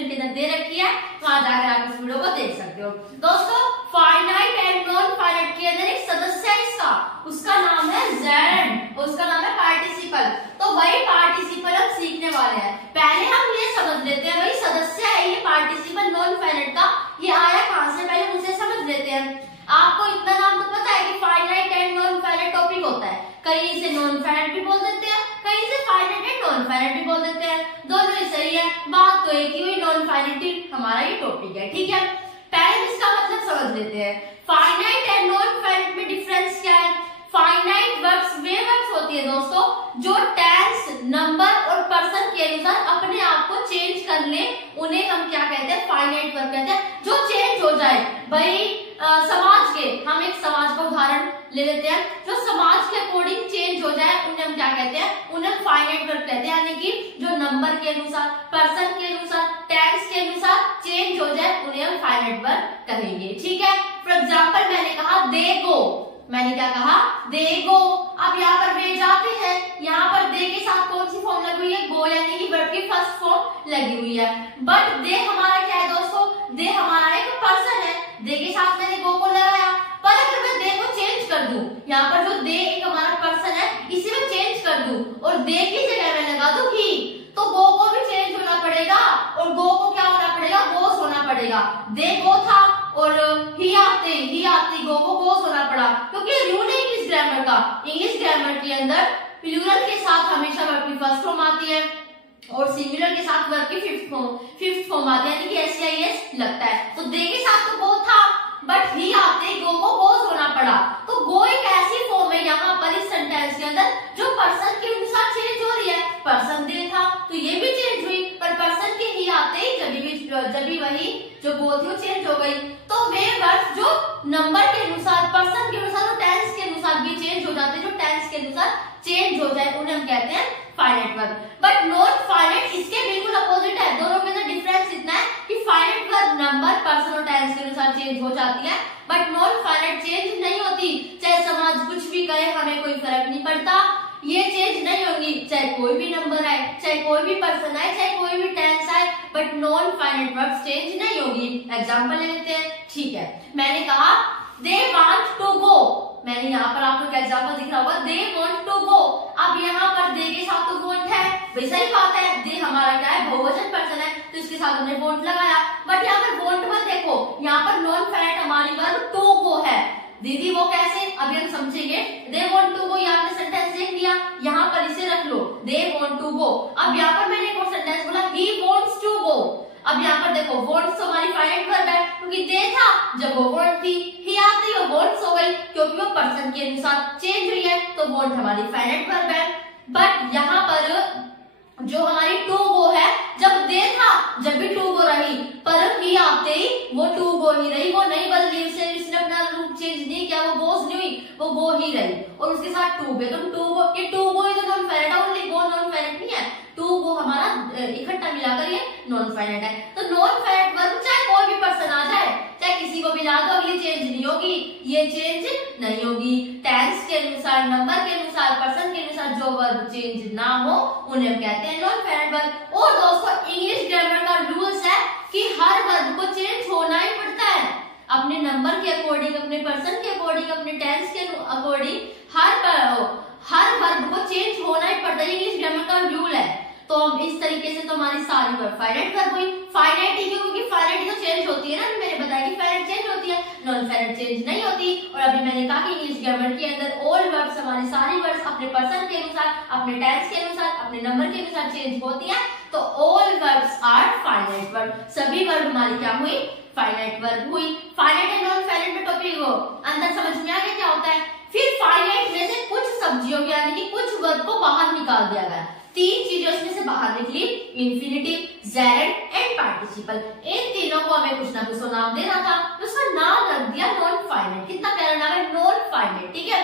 Description के अंदर दे रखी है, वहां जाकर आप इस वीडियो को देख सकते हो। दोस्तों फाइनाइट एंड नॉन फाइनाइट के अंदर एक सदस्य है इसका, उसका नाम है जेड, उसका नाम है पार्टिसिपल। तो वही पार्टिसिपल हम सीखने वाले हैं। पहले हम ये समझ लेते हैं भाई सदस्य है ये पार्टिसिपल नॉन फाइनाइट का, ये आया कहां से, पहले उसे समझ लेते हैं। आपको इतना नाम तो पता है कि finite and non finite topic होता है, कहीं इसे नॉन फाइनाइट भी बोल देते हैं, कहीं इसे फाइनाइट एंड नॉन फाइनाइट भी बोल देते हैं, दोनों ही सही है, बात तो एक ही हुई, नॉन फाइनाइट हमारा ये टॉपिक है, ठीक है। पहले इसका मतलब समझ लेते हैं। फाइनाइट एंड नॉन फाइनाइट में डिफरेंस क्या है? फाइनाइट वर्ब्स वे वर्ब्स होती है दोस्तों जो टेंस, नंबर और पर्सन के अनुसार अपने आप को चेंज कर ले, उन्हें हम क्या कहते हैं? फाइनाइट वर्ब कहते हैं। जो चेंज हो जाए, भाई समाज के, हम एक समाज का उदाहरण ले लेते हैं, जो समाज के अकॉर्डिंग चेंज हो जाए उन्हें हम क्या कहते हैं? उन्हें फाइनाइट वर्ब कहते हैं। यानी कि जो नंबर के अनुसार, पर्सन के अनुसार, टेंस के अनुसार चेंज हो जाए उन्हें हम फाइनाइट वर्ब कहेंगे, ठीक है। फॉर एग्जाम्पल मैंने कहा दे गो, मैंने क्या कहा? दे गो। अब यहाँ पर वे जाते हैं, यहाँ पर दे के साथ कौन सी फॉर्म लगी हुई है? गो, यानी कि वर्ब की फर्स्ट फॉर्म लगी हुई है। बट दे हमारा क्या है दोस्तों? दे हमारा एक पर्सन है, दे के साथ मैंने गो को लगाया। पर अगर मैं दे को चेंज कर दूं, यहाँ पर जो दे एक हमारा पर्सन है इसे मैं चेंज कर दूं और दे की जगह मैं लगा दूं ही, तो गो को भी चेंज होना पड़ेगा और गो को क्या होना पड़ेगा? गोस होना पड़ेगा। दे गो था और ही आते गो को गोस होना पड़ा, क्योंकि रूल है इंग्लिश ग्रामर का। इंग्लिश ग्रामर के अंदर प्लूरल के साथ हमेशा वर्ब की फर्स्ट फॉर्म आती है और सिंगुलर के साथ वर्ब की फिफ्थ फॉर्म आती है, यानी कि एस लगता है। तो दे के साथ तो गो था, बट ही आते गो को गोस होना पड़ा। तो गो एक ऐसी फॉर्म है यहाँ पर इस सेंटेंस के अंदर जो पर्सन के अनुसार चेंज हो रही है। पर्सन दे था तो ये भी चेंज हुई, पर पर्सन के ही आते ही जब भी वही जो गो थी वो चेंज हो गई। तो वे वर्ड्स जो नंबर के अनुसार, पर्सन के अनुसार और टेंस के अनुसार भी चेंज हो जाते हैं, जो टेंस के अनुसार चेंज हो जाए उन्हें हम कहते हैं finite verb. But non finite इसके बिल्कुल अपोजिट है। दोनों के अंदर डिफरेंस इतना है कि फाइनाइट वर्ब नंबर, पर्सन और टेंस के अनुसार चेंज हो जाती है, बट नॉन फाइनाइट चेंज नहीं होती। चाहे समाज कुछ भी कहे, हमें कोई फर्क नहीं पड़ता, ये चेंज नहीं होगी। चाहे कोई भी नंबर आए, चाहे कोई भी पर्सन आए, चाहे कोई भी टेंस आए, but non finite verb change नहीं होगी। एग्जाम्पल ले लेते हैं, ठीक है। मैंने कहा दे वांट टू गो, मैंने यहाँ पर आपको एक एग्जाम्पल दिख रहा होगा, दे वांट टू गो। अब यहाँ पर दे के साथ तो वांट है, वैसा ही बात है, दे हमारा क्या है? बहुवचन पर्सन है, तो इसके साथ हमने वांट लगाया। बट यहाँ पर वांट मत देखो, यहाँ पर नॉन फाइनाइट हमारी वर्ब टू गो है। दीदी वो कैसे? अभी हम समझेंगे। दे वांट टू गो, ये आपने सेंटेंस देख लिया, यहाँ पर इसे रख लो, दे वांट टू गो। अब यहाँ पर मैंने एक और सेंटेंस बोला, ही वांट्स टू गो। अब यहाँ पर देखो वांट्स तो हमारी फाइनाइट वर्ब है, क्योंकि दे था जब वो वांट थी, ही आती वो वांट्स हो गई, क्योंकि वो पर्सन के अनुसार चेंज हुई है, तो वांट हमारी फाइनाइट वर्ब है। बट यहाँ पर जो हमारी टू गो है, जब दे था जब भी टू गो रही, पर ही आते ही वो टू गो ही रही, वो नहीं बदली, उसने अपना रूप चेंज नहीं किया, वो गोस नहीं हुई, वो गो ही रही। और उसके साथ टू पे, तो टू गो, ये टू गो ही तो नॉन फाइनाइट है, ओनली गो नॉन फाइनाइट नहीं है, टू गो हमारा इकट्ठा मिलाकर ये नॉन फाइनाइट है। तो नॉन फाइनाइट वर्ब चाहे कोई भी पर्सन आ जाए, चाहे किसी को भी ला दो, ये चेंज नहीं होगी, ये चेंज नहीं होगी। टेंस के अनुसार, नंबर के अनुसार, पर्सन के अनुसार जो वर्ब चेंज ना हो उन्हें हम कहते हैं नॉन फाइनाइट वर्ब। और दोस्तों इंग्लिश ग्रामर का रूल्स है कि हर वर्ब को चेंज होना ही पड़ता है, अपने नंबर के अकॉर्डिंग, अपने पर्सन के अकॉर्डिंग, अपने टेंस के अकॉर्डिंग हर वर्ब को चेंज होना ही पड़ता है, इंग्लिश ग्रामर का रूल है। तो हम इस तरीके से तो हमारी सारी वर्ब फाइनाइट वर्ब हुई। फाइनाइट ही क्यों? क्योंकि फाइनाइट तो चेंज होती है ना, मैंने बताया कि फाइनाइट चेंज होती है, नॉन फाइनाइट चेंज नहीं होती। और अभी मैंने कहा कि इंग्लिश ग्रामर के अंदर ऑल वर्ब्स, हमारी सारी वर्ब्स अपने पर्सन के अनुसार, अपने टेंस के अनुसार, अपने नंबर के अनुसार चेंज होती है। तो all verbs are finite verb, सभी वर्ब हमारी क्या हुई? फाइनाइट वर्ब हुई। फाइनाइट एंड नॉन फाइनाइट में टॉपिक हो अंदर समझ में आ गया क्या होता है। फिर फाइनाइट में से कुछ सब्जियों के, यानी कि कुछ वर्ब को बाहर निकाल दिया गया। तीन चीजें उसमें से बाहर निकली, इंफिनिटिव, जेरेड एंड पार्टिसिपल। इन तीनों को हमें कुछ ना कुछ नाम देना था, तो उसका नाम रख दिया नॉन फाइनाइट। कितना प्यारा नाम है, नॉन फाइनाइट, ठीक है।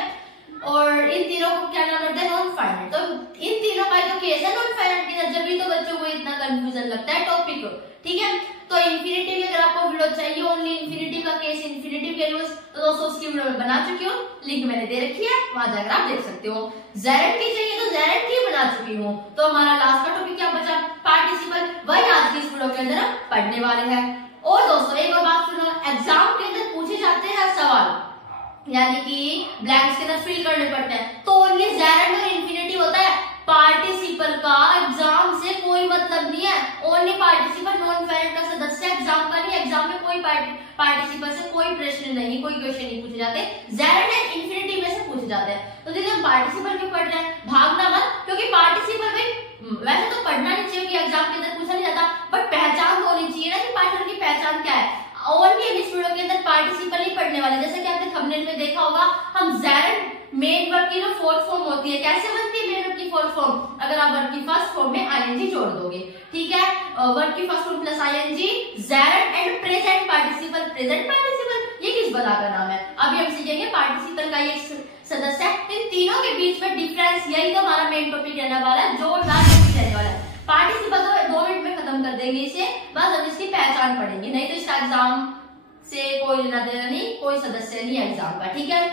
और इन तीनों को क्या नाम रखते हैं, नॉन फाइनाइट। तो इन तीनों का जो केस है नॉन फाइनाइट के, जब भी तो बच्चों को इतना कंफ्यूजन लगता है टॉपिक को, ठीक है। तो इन्फिनिटिव अगर आपको वीडियो चाहिए ओनली इन्फिनिटिव का केस, इन्फिनिटिव के रूल्स, तो दोस्तों उसकी वीडियो में बना चुकी हूँ, लिंक मैंने दे रखी है, वहां जाकर आप देख सकते हो। जेरेंट की चाहिए तो जेरेंट की बना चुकी हूँ। तो हमारा लास्ट का टॉपिक क्या बचा, पार्टिसिपल, वही आज की इस वीडियो के अंदर हम पढ़ने वाले हैं। और दोस्तों एक और बात सुनो, एग्जाम के अंदर पूछे जाते हैं सवाल, यानी कि ब्लैंक्स के अंदर फिल करने पड़ते हैं, तो ओनली जेरेंट और इन्फिनिटिव होता है। पार्टिसिपल का एग्जाम से कोई मतलब नहीं है, ओनली पार्टिसिपल नॉन फाइनाइट का सदस्य एग्जाम का नहीं, एग्जाम में कोई पार्टिसिपल से कोई प्रश्न नहीं, कोई क्वेश्चन नहीं पूछे जाते, जेरेंट एंड इन्फिनिटिव में से पूछे जाते हैं। तो देखिए हम पार्टिसिपल क्यों पढ़ रहे हैं, भागना मत, क्योंकि पार्टिसिपल में वैसे तो पढ़ना नहीं चाहिए कि एग्जाम के अंदर पूछा नहीं जाता, बट पहचान तो होनी चाहिए ना कि पार्टिसिपल की पहचान क्या है। ओनली इस वीडियो के अंदर पार्टिसिपल ही पढ़ने वाले, जैसे कि आपने थंबनेल में देखा होगा, हम जेरेंट मेन वर्ब की जो फोर्थ फॉर्म होती है, कैसे बनती है मेन वर्ब की फोर्थ फॉर्म, अगर आप वर्ब की फर्स्ट फॉर्म में आईएनजी जोड़ दोगे, ठीक है, वर्ब की first form plus ING, gerund and present participle. Present participle ये किस बला का नाम है, अभी हम सीखेंगे पार्टिसिपल का ये सदस्य है। इन तीनों के बीच में डिफरेंस, यही तो हमारा मेन टॉपिक रहने वाला है, जोरदार टॉपिक रहने वाला है। पार्टिसिपल तो 2 मिनट में खत्म कर देंगे इसे, बस हम इसकी पहचान पढ़ेंगे, नहीं तो इसका एग्जाम से कोई लेना देना नहीं, कोई सदस्य नहीं एग्जाम का, ठीक है।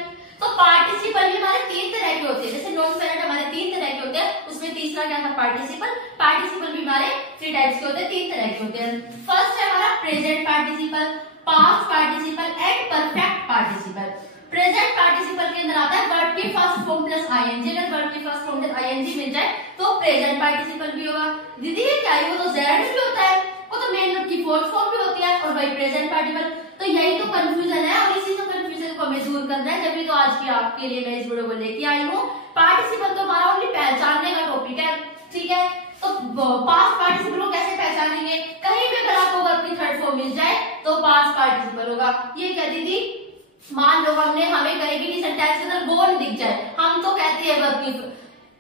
तो पार्टिसिपल भी हमारे 3 तरह के होते हैं, जैसे नॉन फाइनाइट हमारे 3 तरह के होते हैं, उसमें तीसरा क्या था पार्टिसिपल। पार्टिसिपल भी हमारे 3 टाइप्स के होते हैं, 3 तरह के होते हैं। फर्स्ट है हमारा present participle, past participle and perfect participle. Present participle के अंदर आता है वर्ब की फर्स्ट फॉर्म प्लस आईएनजी, अगर वर्ब की फर्स्ट फॉर्म प्लस आईएनजी मिल जाए तो प्रेजेंट पार्टिसिपल भी होगा। दीदी ये क्या है, वो तो जेरेंट भी होता है, वो तो मेन वर्ब की फोर्थ फॉर्म भी होती है, और वही प्रेजेंट पार्टिसिपल। तो यही तो कंफ्यूजन है, और इसी तो कंफ्यूजन को हमें दूर करना है, जब तो आज की आपके लिए मैं इस वीडियो को लेके आई हूँ। पार्टिसिपल तो हमारा ओनली पहचानने का टॉपिक है, ठीक है। तो पास्ट पार्टिसिपल को कैसे पहचानेंगे, कहीं भी अगर आपको वर्ब की थर्ड फॉर्म मिल जाए तो पास्ट पार्टिसिपल होगा। ये क्या दीदी, मान लो हमें कहीं भी सेंटेंस के अंदर गोल दिख जाए, हम तो कहते हैं वर्ब की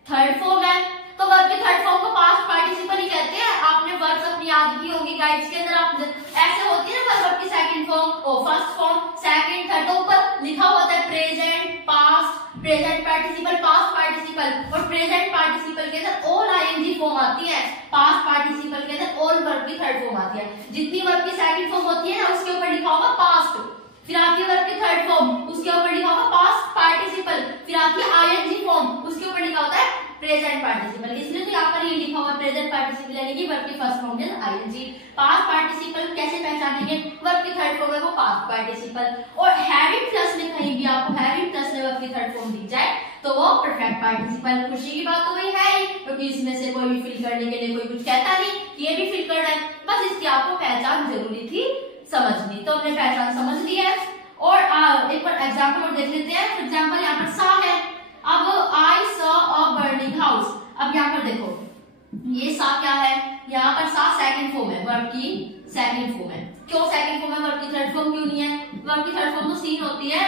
थर्ड फॉर्म है, तो वर्ब की थर्ड फॉर्म को पास्ट पार्टिसिपल ही कहते हैं। आपने वर्ब्स अपनी याद की होंगी गाइड्स के अंदर, आप ऐसे होती है ना वर्ब की second form, first form, second, third, तो ऊपर लिखा होता है present, past, present participle, past participle, और प्रेजेंट पार्टिसिपल के अंदर ऑल आईएनजी फॉर्म आती है, पास्ट पार्टिसिपल के अंदर ऑल वर्ब की थर्ड फॉर्म आती है। जितनी वर्ब की सेकंड फॉर्म होती है ना, उसके ऊपर लिखा होगा पास्ट, फिर आपकी वर्ब की थर्ड फॉर्म, उसके ऊपर लिखा होगा पास्ट पार्टिसिपल, फिर आपकी आईएनजी फॉर्म, उसके ऊपर लिखा होता है प्रेजेंट पार्टिसिपल। इसलिए तो यहाँ पर ये लिखा हुआ प्रेजेंट पार्टिसिपल, यानी कि वर्ब की फर्स्ट फॉर्म है आईएनजी। पास्ट पार्टिसिपल कैसे पहचानेंगे, वर्ब की थर्ड फॉर्म है वो पास्ट पार्टिसिपल, और हैविंग प्लस में कहीं भी आपको हैविंग प्लस में वर्ब की थर्ड फॉर्म दिख जाए तो वो परफेक्ट पार्टिसिपल। खुशी की बात तो वही है ही, क्योंकि इसमें से कोई भी फिल करने के लिए कोई कुछ कहता नहीं कि ये भी फिल कर रहा है, बस इसकी आपको पहचान जरूरी थी समझनी, तो हमने पहचान समझ ली है। और एक बार एग्जाम्पल और देख लेते हैं। फॉर एग्जाम्पल यहाँ पर सा है, अब I saw a burning house. अब यहाँ पर देखो ये सा क्या है, यहाँ पर सा सेकंड फॉर्म है, वर्ब की सेकंड फॉर्म है। क्यों सेकंड फॉर्म है, वर्ब की थर्ड फॉर्म क्यों नहीं है, वर्ब की थर्ड फॉर्म तो सीन होती है,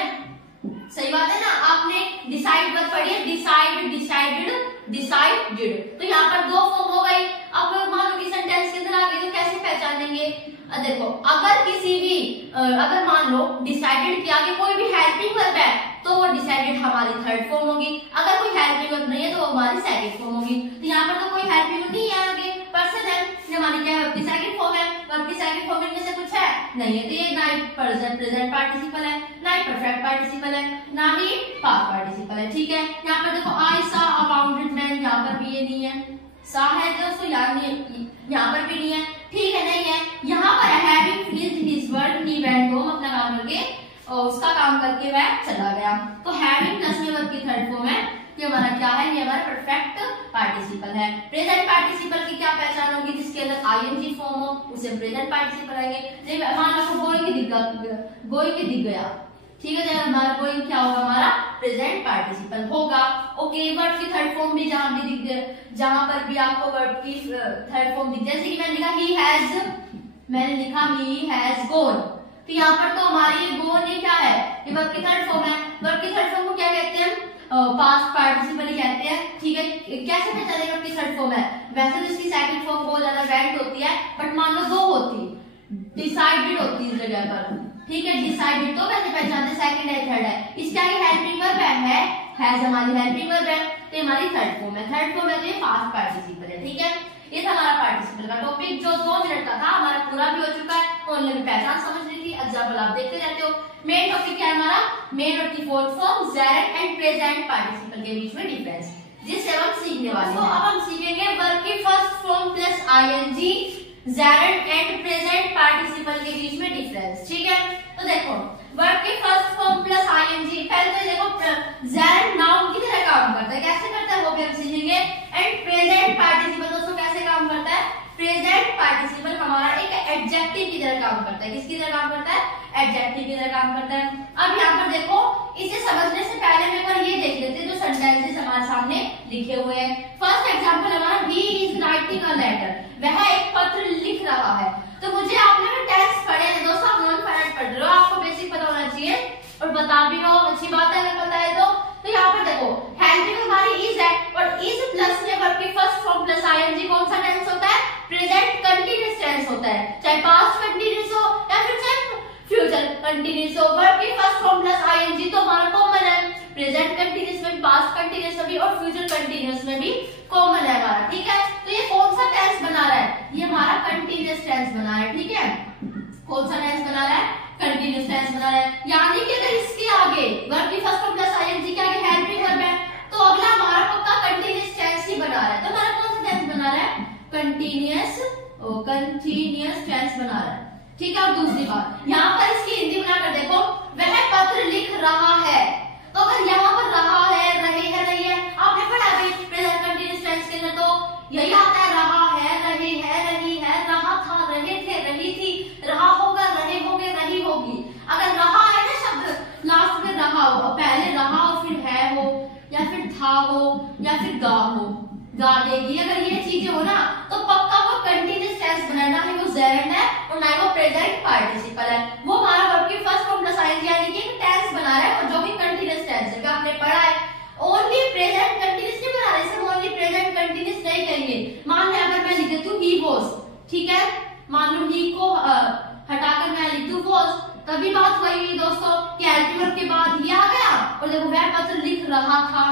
सही बात है ना। आपने डिसाइड वर्ब पढ़ी है, डिसाइड, डिसाइडेड, डिसाइडेड, तो यहाँ पर 2 फॉर्म हो गई। अब मान लो कि सेंटेंस के अंदर आ गई तो कैसे पहचानेंगे, देखो अगर किसी भी अगर मान लो डिसाइडेड के आगे कोई भी हेल्पिंग वर्ब है तो वो डिसाइडेड हमारी थर्ड फॉर्म होगी, अगर कोई हेल्पिंग वर्ब नहीं है तो वो हमारी सेकंड फॉर्म होगी। तो यहाँ पर तो कोई हेल्पिंग नहीं है, आगे पर्सन है, हमारी क्या है वर्ब की सेकंड फॉर्म है, वर्ब की सेकंड फॉर्म में से कुछ है नहीं है, तो ये ना ही प्रेजेंट पार्टिसिपल है, ना ही परफेक्ट पार्टिसिपल है, ना ही पास्ट पार्टिसिपल है, ठीक है। यहाँ पर देखो आई सा अ बाउंडेड मैन, यहाँ पर भी ये नहीं है, सा है दोस्तों यार नहीं, यहाँ पर भी नहीं है, ठीक है, नहीं है। यहाँ पर having finished his work he went home, अपना काम करके और उसका काम करके वह चला गया, तो हैविंग प्लस में वर्ब की थर्ड फॉर्म है, ये हमारा क्या है, ये हमारा परफेक्ट पार्टिसिपल है। प्रेजेंट पार्टिसिपल की क्या पहचान होगी, जिसके अंदर आईएनजी फॉर्म हो उसे प्रेजेंट पार्टिसिपल आएंगे। मान लो गोइंग दिख गया, ठीक है, हमारा गोइंग क्या होगा, हमारा प्रेजेंट पार्टिसिपल होगा। ओके, वर्ब की थर्ड फॉर्म भी जहां भी दिख गया, जहां पर भी आपको वर्ब की थर्ड फॉर्म दिख जाए, जैसे कि मैंने लिखा ही हैज गॉन, तो यहाँ पर तो हमारी ये गोन ये क्या है, ये वर्ब की थर्ड फॉर्म है। वर्ब की थर्ड फॉर्म को क्या कहते हैं, पास्ट पार्टिसिपल ही कहते हैं, ठीक है। कैसे पहचानेंगे वर्ब की थर्ड फॉर्म है, वैसे तो इसकी सेकंड फॉर्म बहुत ज्यादा वेंट होती है, बट मान लो 2 होती, डिसाइडेड होती इस जगह पर, ठीक है, डिसाइडेड तो वैसे पहचानते सेकंड है थर्ड है, इसके आगे हेल्पिंग वर्ब है हैज हमारी हेल्पिंग वर्ब है, तो हमारी थर्ड फॉर्म है। थर्ड फॉर्म है तो ये पास्ट पार्टिसिपल है। ठीक है, ये था हमारा पार्टिसिपल का टॉपिक जो 2 मिनट का था, हमारा पूरा भी हो चुका है। ओनली में पहचान समझनी थी, एग्जांपल आप देखते रहते हो। मेन टॉपिक क्या है हमारा, मेन और की fourth form Geraint and present participle के बीच में डिफरेंस, जिससे हम सीखने वाले हैं। तो अब हम सीखेंगे वर्ब की first form plus ING, gerund and present participle के बीच में डिफरेंस। ठीक है, तो देखो वर्ब की फर्स्ट फॉर्म प्लस आईएनजी, पहले तो देखो जेरेंट नाउन की तरह काम करता है, कैसे करता है वो भी हम सीखेंगे। एंड प्रेजेंट पार्टिसिपल दोस्तों कैसे काम करता है, प्रेजेंट पार्टिसिपल हमारा एक एडजेक्टिव की तरह काम करता है। किसकी तरह काम करता है, एडजेक्टिव की तरह काम करता है। अब यहाँ पर देखो, इसे समझने से पहले मैं पर ये देख लेते हैं जो सेंटेंसेस हमारे सामने लिखे हुए हैं। फर्स्ट एग्जांपल हमारा, he is writing a letter, वह एक पत्र लिख रहा है। तो मुझे आपने भी टेंस पढ़े हैं दोस्तों, आप नॉन फाइनाइट पढ़ रहे हो, आपको बेसिक पता होना चाहिए और बता भी हो, अच्छी बात है अगर पता है तो यहाँ पर देखो हेल्पिंग हमारी इज है और इज प्लस में वर्ब की फर्स्ट फॉर्म प्लस आईएनजी कौन सा टेंस होता है, प्रेजेंट कंटीन्यूअस टेंस होता है, चाहे पास्ट कंटीन्यूअस हो या फिर चाहे फ्यूचर कंटीन्यूअस हो। वर्ब की फर्स्ट फॉर्म प्लस आईएनजी तो हमारा कॉमन है, प्रेजेंट कंटीन्यूअस में भी, पास्ट कंटीन्यूअस में भी और फ्यूचर कंटीन्यूअस में भी कॉमन है हमारा। ठीक है, तो ये कौन सा टेंस बना रहा है, ये हमारा कंटीन्यूअस टेंस बना रहा है। ठीक है, कौन सा टेंस बना रहा है, कंटीन्यूअस टेंस बना रहा है। यानी कि अगर इसके आगे वर्ब की फर्स्ट फॉर्म प्लस आईएनजी के आगे हेल्पिंग वर्ब है तो अगला हमारा पक्का कंटीन्यूअस टेंस ही बना रहा है। तो हमारा कौन सा टेंस बना रहा है, कंटीन्यूअस टेंस बना रहा है। ठीक है, और दूसरी बात यहाँ पर इसकी हिंदी बनाकर देखो, वह पत्र लिख रहा है। तो अगर यहाँ पर रहा है, रहे है, रही है, आपने पढ़ा है प्रेजेंट कंटीन्यूअस टेंस के अंदर तो यही आता है, रहा है, रहे है, रही है, रहा था, रहे थे, रही थी, रहा होगा, रहे होंगे, रही होगी। अगर रहा है ना शब्द लास्ट में रहा हो, पहले रहा और फिर है हो या फिर था हो या फिर गा हो, गा देगी, अगर ये चीजें हो ना तो पक्का वो कंटीन्यूअस टेंस बना है, ना ही वो जेरेंट है और ना ही वो प्रेजेंट पार्टिसिपल है। वो हमारा वर्ब की फर्स्ट फॉर्म प्लस आईएनजी यानी कि एक टेंस बना रहा है और जो कि कंटीन्यूअस टेंस है, आपने पढ़ा है। ओनली प्रेजेंट कंटीन्यूअस नहीं बना रहे, सिर्फ ओनली प्रेजेंट कंटीन्यूअस नहीं कहेंगे। मान लो अगर मैं लिख देती हूँ ही वाज, ठीक है, मान लो ही को हटाकर मैं लिख दूं वाज, तभी बात वही दोस्तों कि हेल्पिंग वर्ब के बाद ये आ गया और देखो वह पत्र लिख रहा था।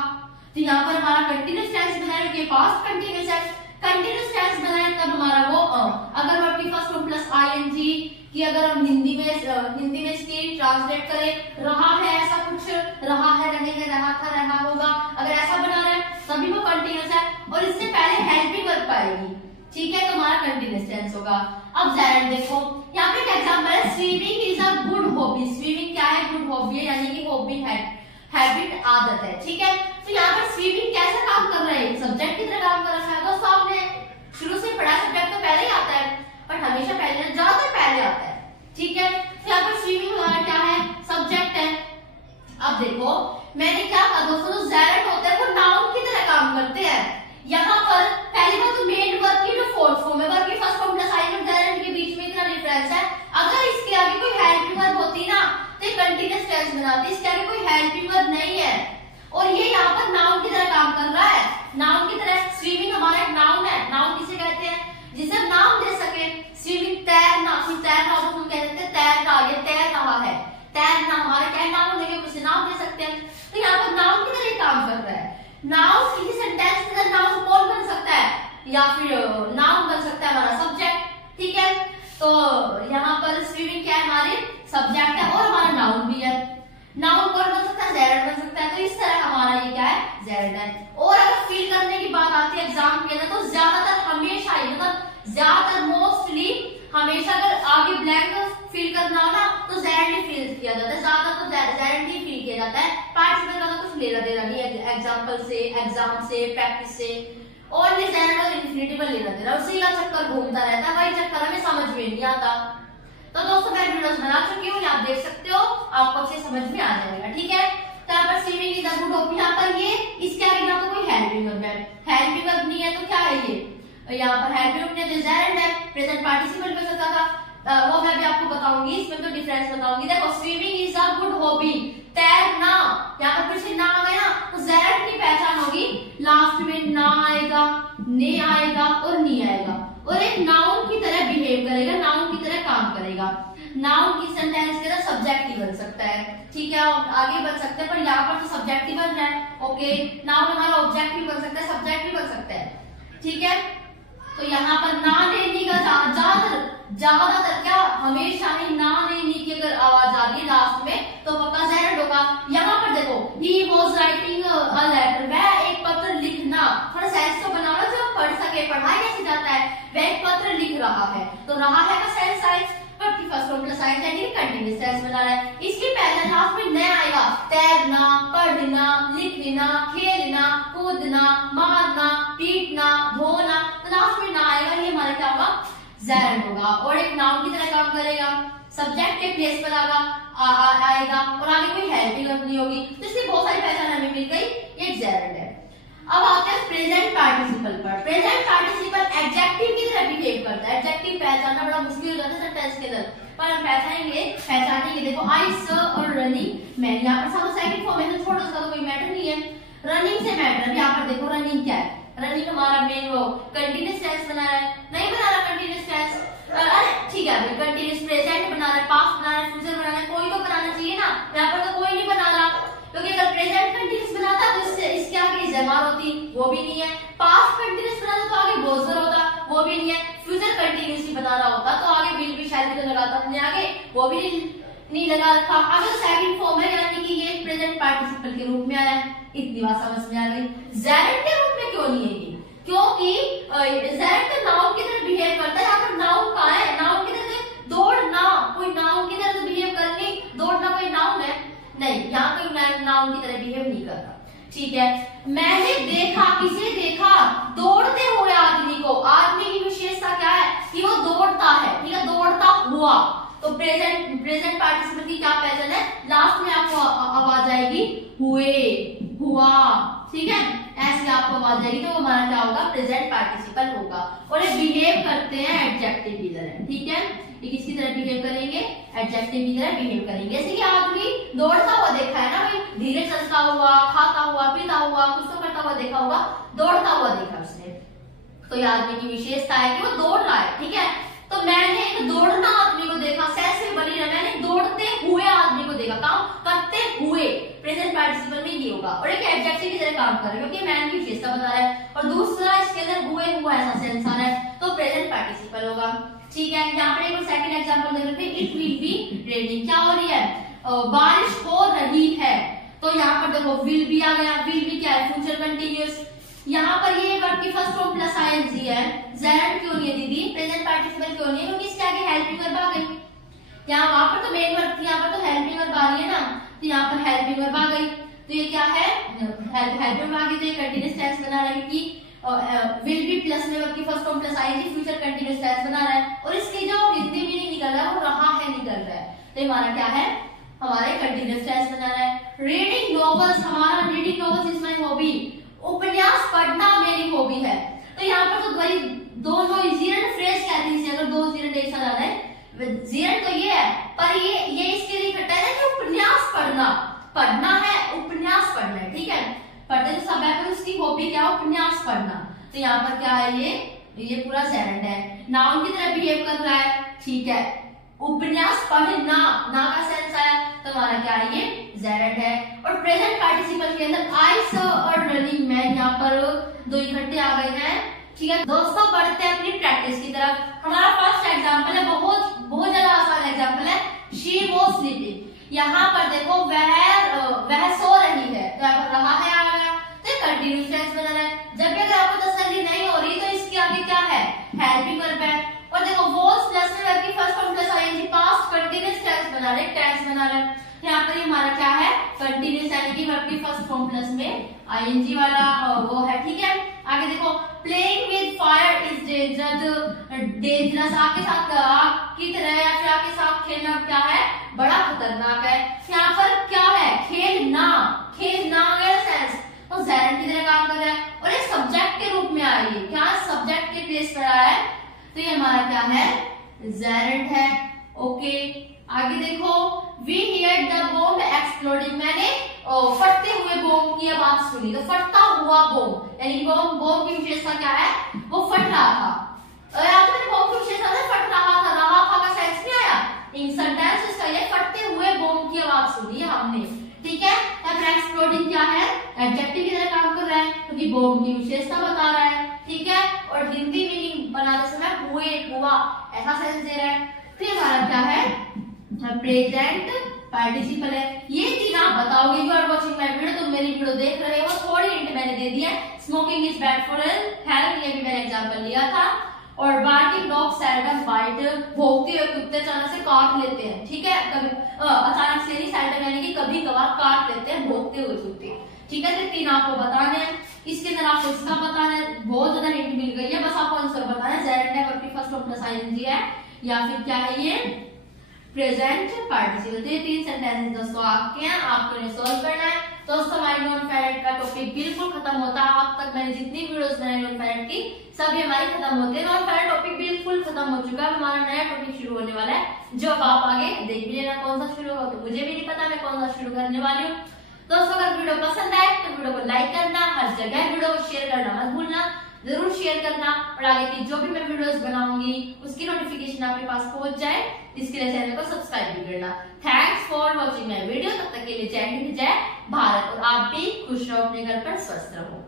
तो यहाँ पर हमारा कंटीन्यूअस टेंस बनाया कि पास्ट कंटीन्यूअस है, कंटीन्यूअस टेंस बनाया तब हमारा वो अगर वर्ब की फर्स्ट फॉर्म प्लस आईएनजी कि अगर हम हिंदी में इसकी ट्रांसलेट करें, रहा है ऐसा कुछ, रहा है, रहे हैं, रहा था, रहा होगा, अगर ऐसा बना रहे तभी वो कंटीन्यूअस है और इससे पहले हेल्पिंग वर्ब आएगी। ठीक है, तो हमारा कंटीन्यूअस टेंस होगा। अब जेरेंट देखो, यहाँ पे एक एग्जांपल है, swimming is a good hobby. Swimming क्या है, गुड हॉबी है, यानी कि हॉबी है, हैबिट, आदत है। ठीक है, तो यहाँ पर स्विमिंग कैसा काम कर रहा है, सब्जेक्ट की तरह काम कर रहा है। दोस्तों आपने शुरू से पढ़ा, सब्जेक्ट तो पहले ही आता है बट हमेशा पहले, ज्यादातर पहले आता है। ठीक है, तो यहाँ पर स्विमिंग हमारा क्या है, सब्जेक्ट है। अब देखो मैंने क्या कहा दोस्तों, जेरेंट होते हैं वो नाउन की तरह काम करते हैं। यहाँ पर पहली बात तो मेन वर्ब की जो फोर्थ फॉर्म है, वर्ब की first form plus ING gerund के बीच में इतना डिफरेंस है। अगर इसके आगे कोई हेल्पिंग वर्ब होती ना तो कंटीन्यूअस टेंस बनाती, इसके आगे कोई हेल्पिंग वर्ब नहीं है और ये यहाँ पर नाउन की तरह काम कर रहा है। नाउन की तरह स्विमिंग हमारा एक नाउन है। नाउन किसे कहते हैं, जिसे हम नाम दे सके। स्विमिंग तैरना, तैरना तो हम कह सकते हैं तैरना, ये तैर रहा है, तैरना हमारे क्या नाउन देंगे, उसे नाम दे सकते हैं। तो यहाँ पर नाउन की तरह काम कर रहा है। नाउन किसी सेंटेंस के अंदर नाउन कौन बन सकता है, या फिर नाउन बन सकता है हमारा सब्जेक्ट। ठीक है, तो यहाँ पर स्विमिंग क्या है, हमारे सब्जेक्ट है और हमारा नाउन भी है। नाउन कौन बन सकता है, जेरेंट बन सकता है। तो इस तरह हमारा ये क्या है, जेरेंट है। और अगर फिल करने की बात आती है एग्जाम के अंदर तो ज्यादातर हमेशा ही, मतलब ज्यादातर मोस्टली हमेशा अगर आगे ब्लैंक फिल करना हो ना तो जेरेंट ही फिल किया जाता है, ज्यादा तो जेरेंट ही फिल किया जाता है। पार्टिसिपल का तो कुछ लेना देना नहीं है एग्जाम्पल से, एग्जाम से, प्रैक्टिस से, और ये जेरेंट और इन्फिनिटिव लेना देना, उसी का चक्कर घूमता रहता है, वही चक्कर हमें समझ में नहीं आता। तो दोस्तों मैं वीडियोस बना चुकी हूँ, आप देख सकते हो, आपको अच्छे समझ में आ जाएगा। ठीक है, तो यहाँ पर swimming is a good hobby, यहाँ पर ये इसके आगे ना तो कोई हेल्पिंग वर्ब है, हेल्पिंग वर्ब नहीं है तो क्या है ये, यहाँ पर हेल्पिंग वर्ब नहीं है तो जेरेंट है, प्रेजेंट पार्टिसिपल बन सकता था। वो मैं भी आपको बताऊंगी, इसमें तो डिफरेंस बताऊंगी। देखो swimming is a good hobby, तैरना, यहाँ पर फिर से ना आ गया तो जेरेंट की पहचान होगी, लास्ट में ना आएगा, ने आएगा और नी आएगा और एक नाउन की तरह बिहेव करेगा, नाउन की तरह काम करेगा। पड़ेगा। नाउन की सेंटेंस के अंदर सब्जेक्टिव बन सकता है, ठीक है, आगे बन सकते हैं, पर यहाँ पर तो सब्जेक्टिव बन रहा है। ओके, नाउन हमारा ऑब्जेक्ट भी बन सकता है, सब्जेक्ट भी बन सकता है, ठीक है। तो यहाँ पर ना लेनी का ज्यादातर क्या हमेशा ही ना लेनी की अगर आवाज आ रही है लास्ट में तो पक्का जेरेंट होगा। यहाँ पर देखो he was writing a letter, वह एक पत्र लिखना, थोड़ा सेंस तो बनाना जो पढ़ सके, पढ़ाई कैसे जाता है, वह एक पत्र लिख रहा है, तो रहा है का sense science first form plus science यानी कंटीन्यूअस टेंस बना रहा है। इसके पहले लास्ट में न आएगा तैरना, पढ़ना, लिखना, खेलना, कूदना, मारना, पीटना, धोना, तो लास्ट में ना आएगा, ये हमारा क्या होगा जेरेंट होगा और एक नाउन की तरह काम करेगा, सब्जेक्ट के प्लेस पर आएगा और आगे कोई हेल्पिंग वर्ब नहीं होगी, तो इसकी बहुत सारी पहचान हमें मिल गई, ये जेरेंट है। अब आते हैं प्रेजेंट पार्टिसिपल पर। प्रेजेंट पार्टिसिपल एडजेक्टिव की तरह बिहेव करता है। एडजेक्टिव पहचानना बड़ा मुश्किल हो जाता है सेंटेंस के अंदर, पर हम पहचानेंगे। देखो आई स और रनिंग मैन, यहाँ पर सब सेकंड फॉर्म है, छोटा सा कोई मैटर नहीं है, रनिंग से मैटर। यहाँ पर देखो रनिंग क्या है, रनिंग हमारा मेन वो कंटीन्यूअस टेंस बना रहा है, नहीं बना रहा कंटीन्यूअस टेंस, अरे ठीक है अभी कंटीन्यूअस प्रेजेंट बना रहा है, पास्ट बना रहा है, फ्यूचर बना रहा है, कोई तो बनाना चाहिए ना, यहाँ पर तो कोई नहीं बना रहा, क्योंकि अगर प्रेजेंट कंटीन्यूअस बनाता तो इसके आगे जमार होती, वो भी नहीं है। पास्ट कंटीन्यूअस बनाता तो आगे वॉजर होता, वो भी नहीं है। फ्यूचर कंटीन्यूअसली बना रहा होता तो आगे विल भी शायद तो लगाता अपने आगे, वो भी नहीं लगा रखा। अगर सेकंड फॉर्म है यानी कि ये प्रेजेंट पार्टिसिपल के रूप में आया, इतनी बात समझ में आ गई। जेरेंट के रूप में क्यों नहीं है, क्योंकि जेरेंट नाउन की तरह बिहेव करता है। यहाँ पर नाउन कहाँ है, नाउन की तरह दौड़ना, कोई नाउन की तरह बिहेव करनी, दौड़ना कोई नाउन है नहीं, यहाँ कोई नाउन की तरह बिहेव नहीं करता, ठीक है। मैंने देखा, किसे देखा, दौड़ते हुए आदमी को। आदमी की विशेषता क्या है कि वो दौड़ता है, ठीक है, दौड़ता हुआ, तो प्रेजेंट पार्टिसिपल की क्या पहचान है, लास्ट में आपको आवाज आएगी हुए, हुआ, ठीक है, ऐसे आपको आवाज आएगी, तो हमारा क्या होगा प्रेजेंट पार्टिसिपल होगा। और ये बिहेव करते हैं एडजेक्टिव की तरह, ठीक है, ये किसकी तरह बिहेव करेंगे, एडजेक्टिव की तरह बिहेव करेंगे। जैसे कि आदमी दौड़ता हुआ देखा है ना भाई, धीरे चलता हुआ, खाता हुआ, पीता हुआ, कुछ तो करता हुआ देखा होगा, दौड़ता हुआ देखा उसने, तो ये आदमी की विशेषता है कि वो दौड़ रहा है, ठीक है। तो मैंने एक दौड़ना आदमी को देखा, से बनी रहा, मैंने दौड़ते हुए आदमी को देखा, काम करते हुए, प्रेजेंट पार्टिसिपल में ये होगा। और एक एडजेक्टिव की तरह काम कर रहा है क्योंकि मैन की विशेषता बता रहा है, और दूसरा इसके अंदर हुए हुआ ऐसा सेंस आ रहा है, तो प्रेजेंट पार्टिसिपल होगा, ठीक है। यहाँ पर एक सेकंड एग्जांपल देख लेते हैं, इट विल बी रेनिंग, क्या हो रही है, बारिश हो रही है, तो यहाँ पर देखो विल बी आ गया, विल बी क्या है, फ्यूचर कंटीन्यूअस। यहाँ पर ये वर्ब की फर्स्ट फॉर्म प्लस आईएनजी है, जेरेंट क्यों नहीं है दीदी, प्रेजेंट पार्टिसिपल क्यों नहीं है, क्योंकि इसके आगे हेल्पिंग वर्ब आ गई। यहाँ वहां पर तो मेन वर्ब थी, यहाँ पर तो हेल्पिंग वर्ब आ रही है ना, तो यहाँ पर हेल्पिंग वर्ब आ गई, तो ये क्या है, हेल्पिंग वर्ब आ गई, तो ये कंटीन्यूअस टेंस बना रहा है, क्योंकि विल बी प्लस में वर्ब की first form plus ING future continuous tense बना रहा है, और इसकी जो हिंदी में नहीं निकल रहा है वो रहा है निकल रहा है, तो हमारा क्या है, हमारे कंटीन्यूअस टेंस बना रहा है। रीडिंग नॉवेल्स, हमारा reading novels is my hobby, उपन्यास पढ़ना मेरी हॉबी है, तो यहाँ पर तो वही दोनों जीरेंट फ्रेज कहते हैं, अगर दो जीरेंट एक साथ आ रहे हैं, जीरेंट तो ये है, पर ये इसके लिए इकट्ठा है कि उपन्यास पढ़ना, पढ़ना है, उपन्यास पढ़ना है, ठीक है, पढ़ते तो सब है, पर उसकी हॉबी क्या है, उपन्यास पढ़ना, तो यहाँ पर क्या है, ये पूरा जेरेंट है, नाउन की तरह बिहेव कर रहा है, ठीक है। उपन्यास पढ़ना, ना का सेंस आया, तो हमारा क्या है, ये जेरेंट है। और प्रेजेंट पार्टिसिपल के अंदर आई स और रनिंग मैन, यहाँ पर दो इकट्ठे आ गए हैं, ठीक है। दोस्तों बढ़ते हैं अपनी प्रैक्टिस की तरफ। हमारा फर्स्ट एग्जांपल है, बहुत ज्यादा आसान एग्जांपल है, शी वाज स्लीपिंग। यहाँ पर देखो वह सो रही है, तो यहाँ पर रहा है आ गया, तो कंटीन्यूअस टेंस बना रहा है। जब भी अगर आपको तसल्ली नहीं हो रही तो इसके आगे क्या है, हेल्पिंग वर्ब है। और देखो वाज प्लस में वर्ब की first form plus ING, past continuous tense बना रहे, टेंस बना रहे, यहाँ पर हमारा क्या है, कंटीन्यूअस यानी कि वर्ब की फर्स्ट फॉर्म प्लस में आईएनजी वाला वो है, ठीक है। आगे देखो playing with fire is dangerous, आग के साथ, आग की तरह या फिर आग के साथ खेलना क्या है, बड़ा खतरनाक है। यहाँ पर क्या है, खेलना, खेलना सेंस, तो जेरेंट की तरह काम कर रहा है, और एक सब्जेक्ट के रूप में आ रही है, क्या सब्जेक्ट के प्लेस पर आया है, तो ये हमारा क्या है, जेरेंट है, ओके। आगे देखो we heard the bomb exploding, मैंने फटते हुए बॉम्ब की आवाज सुनी, तो फटता हुआ बॉम्ब यानी बॉम्ब की विशेषता क्या है, वो फट रहा था, या तो मैंने बॉम्ब की विशेषता फट रहा था का सेंस नहीं आया, एक्सप्लोडिंग क्या है, एडजेक्टिव की तरह काम कर रहा है क्योंकि बॉम्ब की विशेषता बता रहा है, ठीक है। और हिंदी मीनिंग बनाते समय हुए, हुआ ऐसा सेंस दे रहा है। फिर हमारा क्या है, प्रेजेंट पार्टिसिपल है। ये तीन आप बताओगे, you are watching my video, तुम मेरी वीडियो देख रहे हो। थोड़ी हिंट मैंने दे दी है, smoking is bad for health, ये भी मैंने एग्जांपल लिया था। और बार्किंग डॉग सेल्डम बाइट, भौंकते हुए कुत्ते अचानक से काट लेते हैं, ठीक है। कभी अचानक से नहीं, सेल्डम यानी कि कभी कभार काट लेते हैं भौंकते हुए कुत्ते, ठीक है। तो तीन आपको बताने हैं, इसके अंदर आपको इसका बताना है। बहुत ज्यादा हिंट मिल गई है, बस आपको आंसर बताना है। जेड है वर्ब की फर्स्ट फॉर्म प्लस आईएनजी है, या फिर क्या है ये प्रेजेंट पार्टिसिपल। ये तीन सेंटेंस दोस्तों आपके हैं, आपको इन्हें सॉल्व करना है। दोस्तों हमारी नॉन फेरेट का टॉपिक बिल्कुल खत्म होता है। अब तक मैंने जितनी वीडियोस बनाई नॉन फेरेट की सभी हमारी खत्म होते हैं। नॉन फेरेट टॉपिक बिल्कुल खत्म हो चुका है, हमारा नया टॉपिक शुरू होने वाला है, जो अब आप आगे देख भी लेना कौन सा शुरू होगा। तो मुझे भी नहीं पता मैं कौन सा शुरू करने वाली हूँ। दोस्तों अगर वीडियो पसंद आए तो वीडियो को लाइक करना, हर जगह वीडियो को शेयर करना मत भूलना, जरूर शेयर करना। और आगे की जो भी मैं वीडियोस बनाऊंगी उसकी नोटिफिकेशन आपके पास पहुंच जाए, इसके लिए चैनल को सब्सक्राइब भी करना। Thanks for watching my video. तब तक के लिए जय हिंद, जय भारत। और आप भी खुश रहो, अपने घर पर स्वस्थ रहो।